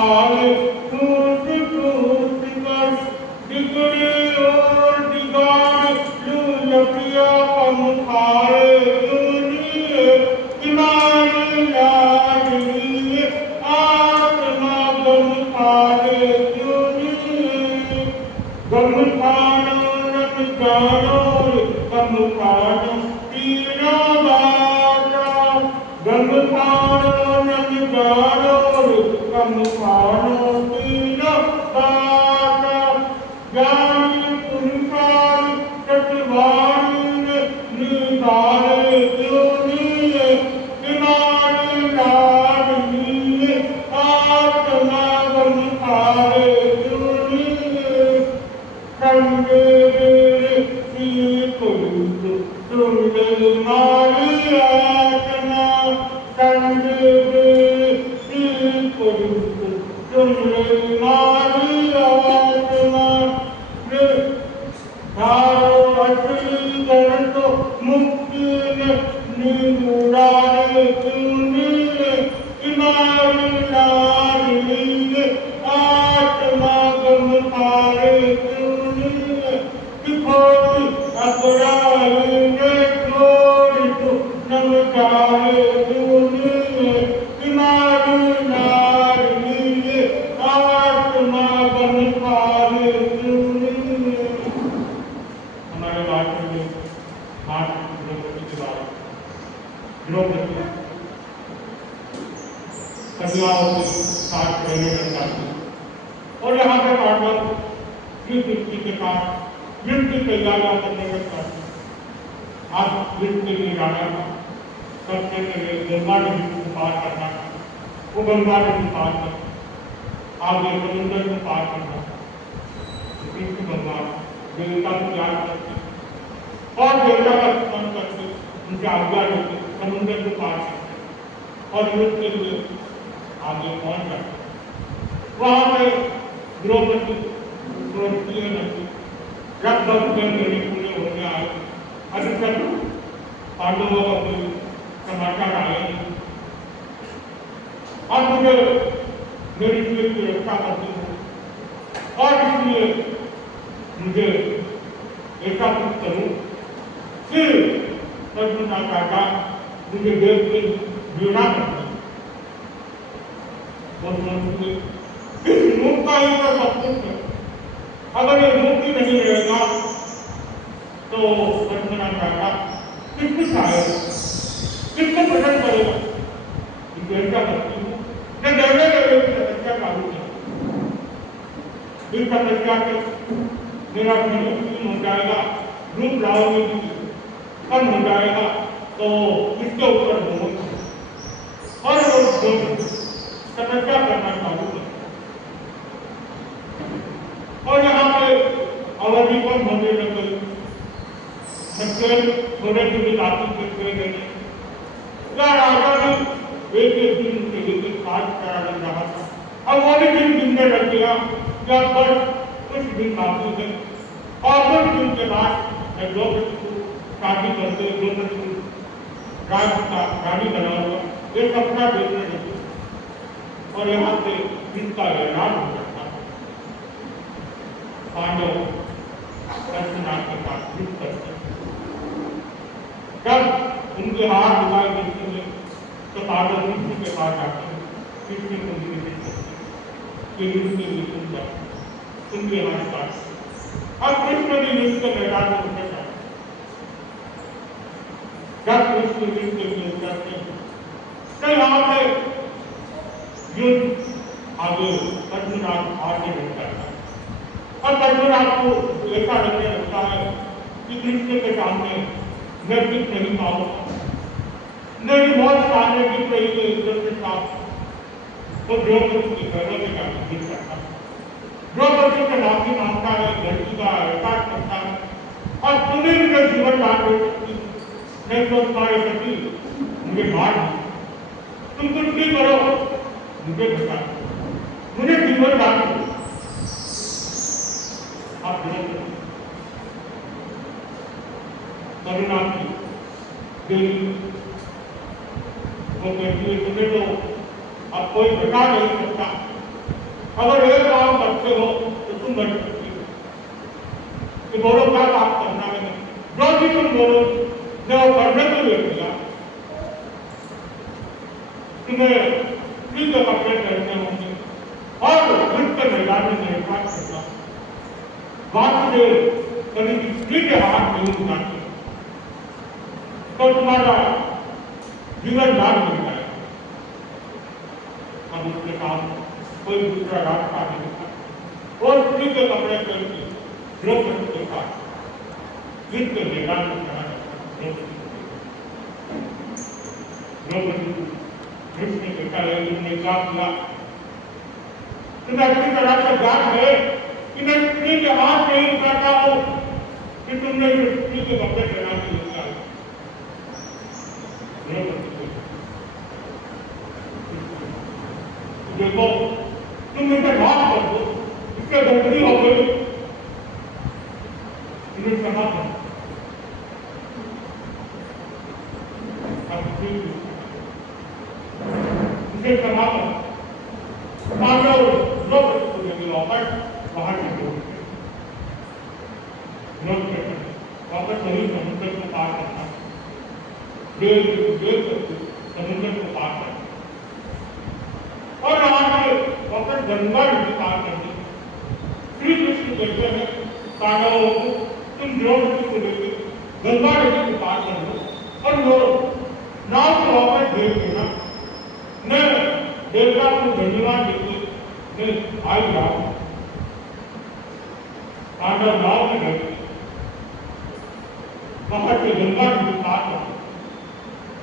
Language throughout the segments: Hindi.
खाए टूट टूट कर बिगड़े और बिगाड़ लुलटिया कम खाए दुनिया किनारे लाडली आत्मा गम खाए दुनिया गम खानो रम जानो गम खानो तीना बाटा गम खानो रम जानो गम खानो तीना बाटा जानी पुरसारी सतवारी निकाले दुनिया किनारे लाडली आत्मा गम खाए दुनिया संगे तुमने मारी आत्मा संगे तुमने मारी आत्मा धारो असली दर्द मुक्ति ने निगुड़ाए तुमने किनारे लाडली आत्मा गम खाए तुमने किखोरी अपराधी ने छोड़ तू नमकाए तुमने किनारे लाडली आत्मा गम खाए तुमने। हमारे राज्य में आज द्रौपदी के बाद द्रौपदी कन्याओं के साथ रहने लग जाती और यहाँ पे पांडव युद्ध के साथ युद्ध की तैयारियां करने लग जाती। आज युद्ध के लिए जाना था, सबसे पहले गंगा नदी को पार करना था, वो गंगा नदी पार कर आगे समुद्र को पार करना। कृष्ण भगवान देवता को याद करते और देवता का स्मरण करते उनके आज्ञा लेते समुद्र को पार करते और युद्ध के लिए आगे पहुंच जाते। वहां पे द्रौपदी द्रौपदी नदी लगभग मेरे पूरे होने आए। अभी तक पांडवों का कोई समाचार आया नहीं और मुझे मेरी जीवन की रक्षा करती है और इसलिए मुझे ऐसा कुछ करूं कि अर्जुन चाचा मुझे देख के जीना करते इस मुख का ही तो सब कुछ है। अगर ये मुख ही नहीं रहेगा तो अर्जुन चाचा किसको चाहेगा, किसको पसंद करेगा। क्या करती हूँ मैं डरने लगे तपस्या चालू कर इस तपस्या से मेरा क्षीण हो जाएगा, रूप लाभ में भी कम हो जाएगा तो इसके ऊपर होगा और वो तपस्या करना चालू कर और यहाँ पे अवधि कम होने लग गई। थोड़े भी काफी खेल गए राजा ने एक दिन के लिए काज करा लग रहा था। अब वो भी दिन गिनने लग गया जब पर कुछ दिन बाकी है और कुछ दिन के बाद द्रौपदी को शादी करते द्रौपदी राज का रानी बना हुआ ये सपना देखने लगे और यहाँ से जिसका ऐलान हो जाता है। पांडव अर्जुनाथ के साथ युद्ध करते जब उनके हाथ दिखाई देते हैं तो पांडव कृष्ण के पास आते हैं, कृष्ण को निवेदन करते हैं कि युद्ध के लिए तुम जाओ, तुम भी हमारे साथ। अब कृष्ण भी युद्ध के मैदान में उतर जाते जब कृष्ण युद्ध के लिए उतरते हैं तो यहाँ पे युद्ध आगे अर्जुनाथ आगे बढ़ जाता है और अर्जुनाथ को ऐसा लगने लगता है कि कृष्ण के सामने मैं कुछ नहीं पाऊंगा, मेरी बहुत सामने दिख रही है इज्जत के साथ तो द्रौपदी की पैरों में जाकर गिर जाता है। द्रौपदी से माफी मांगता है, लड़की का एहसास करता है और तुम्हें मुझे जीवन दान दे सकती नहीं तो तुम्हारे पति मुझे मार दो, तुम कुछ भी करो मुझे बता दो, मुझे जीवन दान दो। आप करुणा की देवी वो कहती है तुम्हें तो अब कोई बता नहीं सकता अगर एक काम करते हो तो तुम बच सकते हो कि बोलो क्या काम करना है, जो भी तुम बोलो मैं वो करने के लिए मिला। तुम्हें फ्री के कपड़े पहनने होंगे और युद्ध के मैदान में निर्माण करना, वासुदेव कभी फ्री के हाथ नहीं उठाते तो तुम्हारा जीवन दान मिल जाए। हम उसके साथ कोई दूसरा रास्ता नहीं था और फ्री के कपड़े पहन के द्रौपदी के साथ युद्ध के मैदान में खड़ा करता। द्रौपदी कृष्ण के कल ने क्या किया, तुम्हें अच्छी तरह से ज्ञान है कि मैं स्त्री के हाथ नहीं उठाता हूं कि तुमने स्त्री के कपड़े पहना के लिया। देखो तुम मुझे माफ कर दो, इससे गलती हो गई, तुम्हें क्षमा कर इसे क्षमा कर बाहर वापस वही समुद्र को पार करना, समुद्र को पार करना और आज वापस गंगा नदी पार करनी। श्री कृष्ण कहते हैं पांडवों को तुम द्रौपदी को लेकर गंगा नदी को पार कर लो और वो नाव को वापस भेज देना। मैं देवता को धन्यवाद देते मैं आई जाऊँ। पांडव नाव में बैठे वहां से गंगा नदी पार कर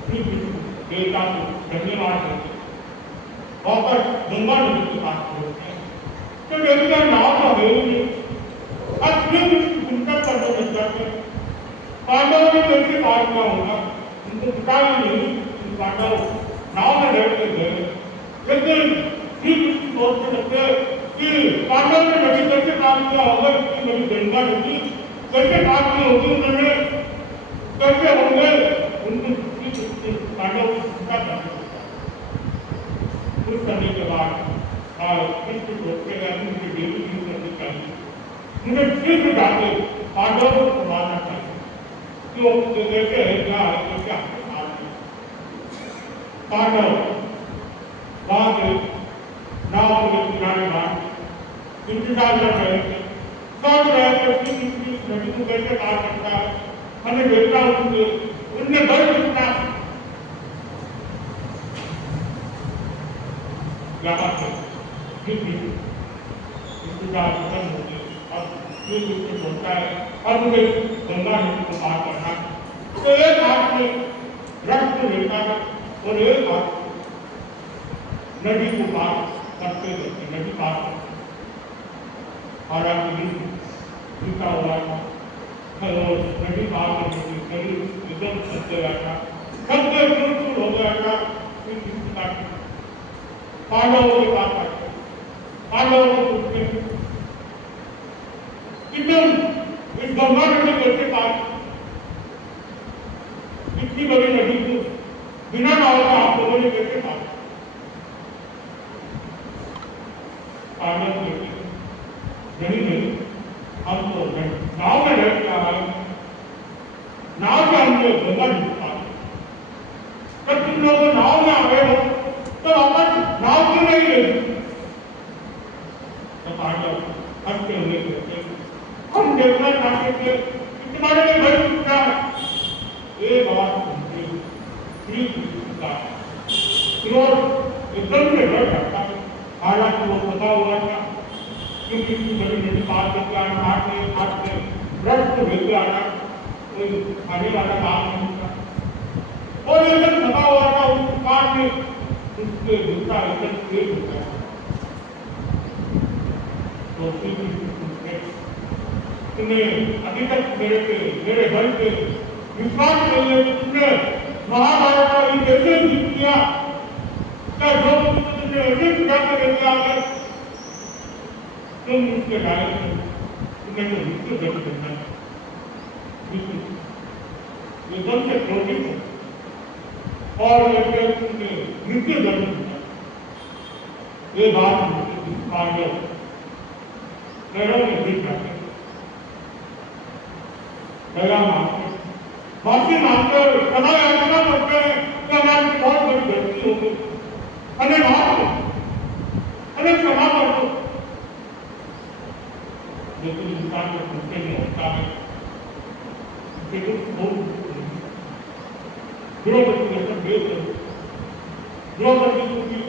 श्री कृष्ण देवता को धन्यवाद देते वापस गंगा नदी के पास पहुंचते हैं तो देवता नाव तो है ही नहीं। अब श्री कृष्ण चिंतन करने लग जाते हैं पांडवों ने कैसे पार किया होगा, उनको पता ही नहीं पांडव नाव में बैठ के गए। लेकिन श्री कृष्ण सोचने लगते कि पांडव ने नदी कैसे पार किया होगा, इतनी बड़ी गंगा नदी कैसे पार की होगी, उन्होंने कैसे होंगे, उनको पांडव की चिंता करने कुछ करने के बाद कृष्ण सोचते हैं उनकी देवी की करनी चाहिए, मुझे फिर जाके पांडवों को मारना चाहिए कि वो कैसे है क्या है क्या पांडव वहां से नाव के किनारे बांध इंतजार कर रहे थे, सोच रहे थे कि नदी को कैसे पार करता है, हमें देखता होंगे उनने बल कितना यहाँ से इंतजार खत्म हो गए। अब ये दूसरे सोचता है अब मुझे गंगा नदी को पार करना, तो एक हाथ में रक्त लेता है और एक हाथ नदी को पार करते रहते नदी पार करते। हालांकि टूटा हुआ था और नदी पार करने के शरीर एकदम चलते रहता, सबके चूर हो गया था। पांडवों के पास आते, पांडवों को पूछते कि तुम इस गंगा नदी कैसे पार, इतनी बड़ी नदी को बिना नाव का आप लोगों ने कैसे पार। पांडव कहते नहीं हम तो नाव में बैठ के आए, नाव से हमने गंगा नदी पार। जब तुम लोग नाव में आ गए हो तो वापस नाव क्यों नहीं गई। तो पांडव हंसते हुए कहते हम देखना चाहते थे कि तुम्हारे लिए भय टूटता है। ये बात सुनते श्री कृष्ण का क्रोध एकदम से बढ़ जाता है। हालांकि वो पता हुआ था क्योंकि बड़ी नदी पार करके आना हाथ में रक्त भेज आना कोई खाने वाला काम नहीं था और एकदम थका हुआ था। उस दुकान में उसके जूता एकदम तेज होता है। तो श्री कृष्ण पूछते तुम्हें अभी तक मेरे बल पे विश्वास नहीं है, तुमने महाभारत का युद्ध कैसे जीत किया, क्या जो तुमने ऐसे सुझा के लेके आ गए, तुम उसके डायरेक्ट तुम्हें तो मृत्यु दंड देना है। एकदम से क्रोधित हो और मृत्यु दंड देना ये बात पांडव पैरों में गिर जाते, दया मांगते, माफी मांगते हुए क्षमा याचना करते हैं कि हमारी बहुत बड़ी गलती हो गई, हमें माफ करो, हमें क्षमा कर दो। लेकिन इंसान को पूछते नहीं होता है कि द्रौपदी ने सब देख लो, द्रौपदी की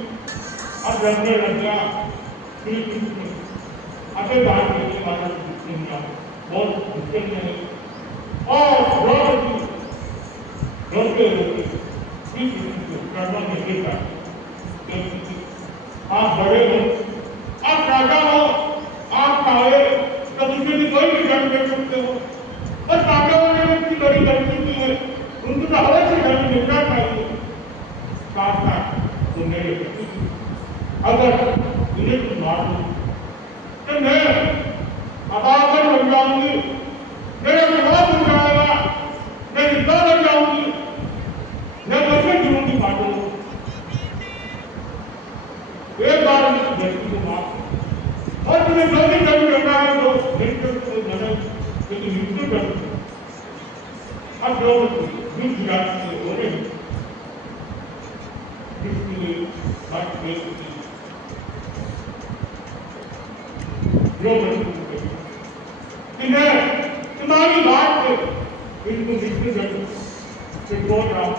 अब रंगे लग गया श्री कृष्ण अबे बाहर देने वाला दुनिया बहुत मुश्किल में है और द्रौपदी रोते रोते श्री कृष्ण को चरणों में गिर जाती। आप बड़े हो, आप राजा हो, आप चाहे तो मुझे भी कोई भी जन्म दे सकते हो, बस पांडवों ने इतनी बड़ी गलती की है, उनको तो हवा से जन्म मिलना चाहिए। साथ साथ तो मेरे अगर इन्हें तुम मार दो तो मैं अबाकर बन जाऊंगी, मेरा विवाह बन जाएगा, मैं हिस्सा बन जाऊंगी, मैं कैसे जीऊंगी पांडवों। एक बार उनकी गलती को माफ और तुम्हें जो भी कभी करना है तो लेकिन मृत्यु कर अब लोग युद्ध जाति से हो रहे हैं जिसके बात तुम्हारी बात पे इनको मृत्यु दंड से छोड़ रहा हूं,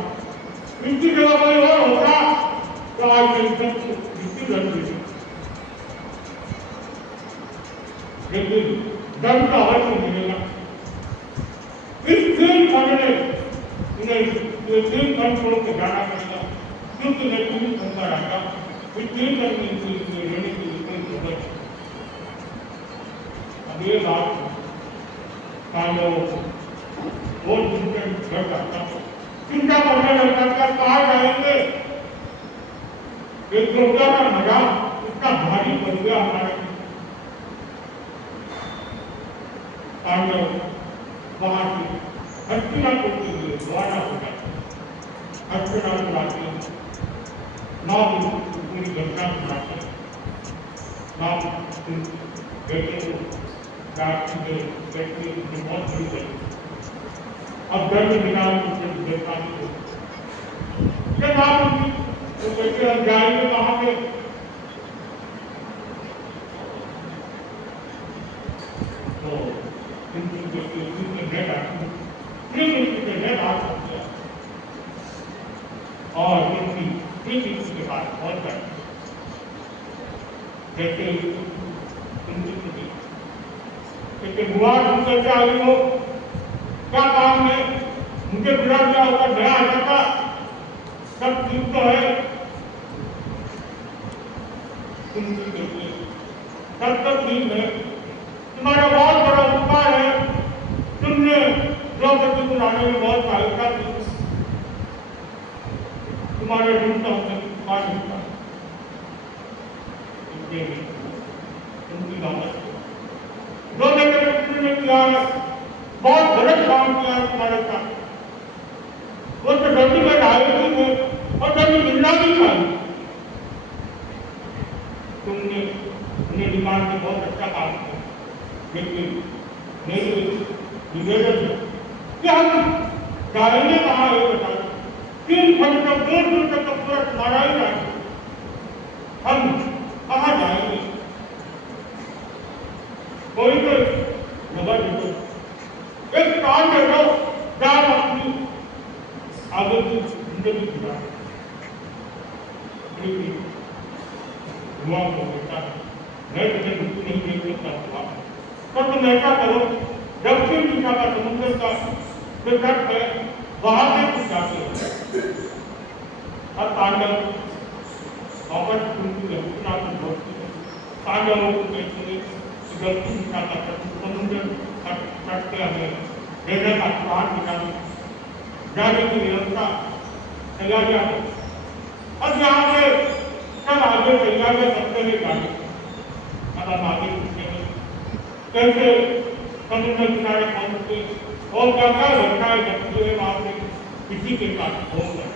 इनकी जगह कोई और होता तो आज मैं सबको मृत्यु दंड दे, लेकिन दंड का अवश्य मिलेगा। इस तीन खंड में उन्हें तीन खंड छोड़ के जाना पड़ेगा, क्योंकि मैं तीन खंड का राजा इस तीन खंड में रहने के लिए कोई जरूरत है। अब ये बात पांडवों को बहुत डर लगता, चिंता करने लगता है कहाँ जाएंगे, एक दुर्गा का मजाक इतना भारी पड़ गया हमारे पांडव वहां से हस्तिनापुर के लिए रवाना हो गए। हस्तिनापुर आते नौ दिन पूरी घटना सुनाते, नौ बेटे को व्यक्ति बहुत बड़ी गई, अब दर्द निकाल देखा जब आप तो कैसे हम जाएंगे वहां पे, तो और के पास पहुंच गए, जैसे हुआ तुमसे क्या आई हो, क्या काम है, मुझे बुरा क्या होगा, नया आता था, सब ठीक तो है, सब तक ठीक है, तुम्हारा बहुत बड़ा उपकार है, तुमने द्रौपदी को लाने में बहुत सहायता की, तुम्हारे ढूंढता हूं उनकी बात जो मैंने किया है बहुत गलत काम किया है तुम्हारे साथ, वो तो गलती में आए थे और कभी मिलना भी चाहिए, तुमने उन्हें दिमाग में बहुत अच्छा काम किया, लेकिन मेरे निवेदन है कि हम जाएंगे कहाँ है बता, तीन खंड तक दूर दूर तक पूरा तुम्हारा ही राज्य, हम कहाँ जाएंगे, कोई तो नगर देखो, एक काम दे दो, चार अपनी आगे की जिंदगी गुजार, हुआ हो बेटा, मैं तुझे मृत्यु नहीं देख सकता हुआ, पर तुम ऐसा करो, दक्षिण दिशा का समुद्र का जो तट है वहां से कुछ जाते हो, और पांडव वापस उनकी घटना को जोड़ती है, पांडवों को कहते हैं गलती दिशा का समुद्र तट के हमें देने का प्लान निकालने जाने की व्यवस्था तैयारियां हो, और यहाँ से सब आगे तैयारियां करते हुए जाने, अब हम आगे पूछेंगे कैसे समुद्र किनारे पहुंचते और क्या क्या घटनाएं घटती है वहां से किसी के साथ हो गए।